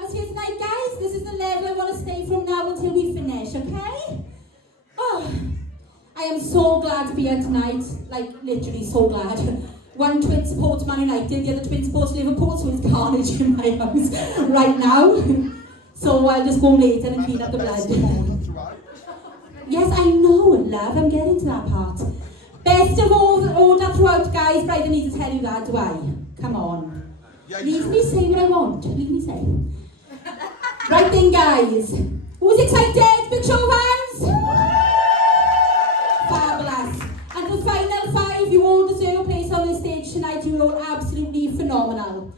atmosphere tonight, guys. This is the level I want to stay from now until we finish, okay? Oh, I am so glad to be here tonight. Like, literally so glad. One twin supports Man United, the other twin supports Liverpool, so it's carnage in my house right now. So I'll just go later and clean up the blood. Yes, I know, love. I'm getting to that part. Best of all order throughout, guys, but I don't need to tell you that, do I? Come on. Leave me say what I want. Leave me say. Right then, guys. Who's excited? Big show of hands. Fabulous. And the final five, you all deserve a place on this stage tonight. You're all absolutely phenomenal.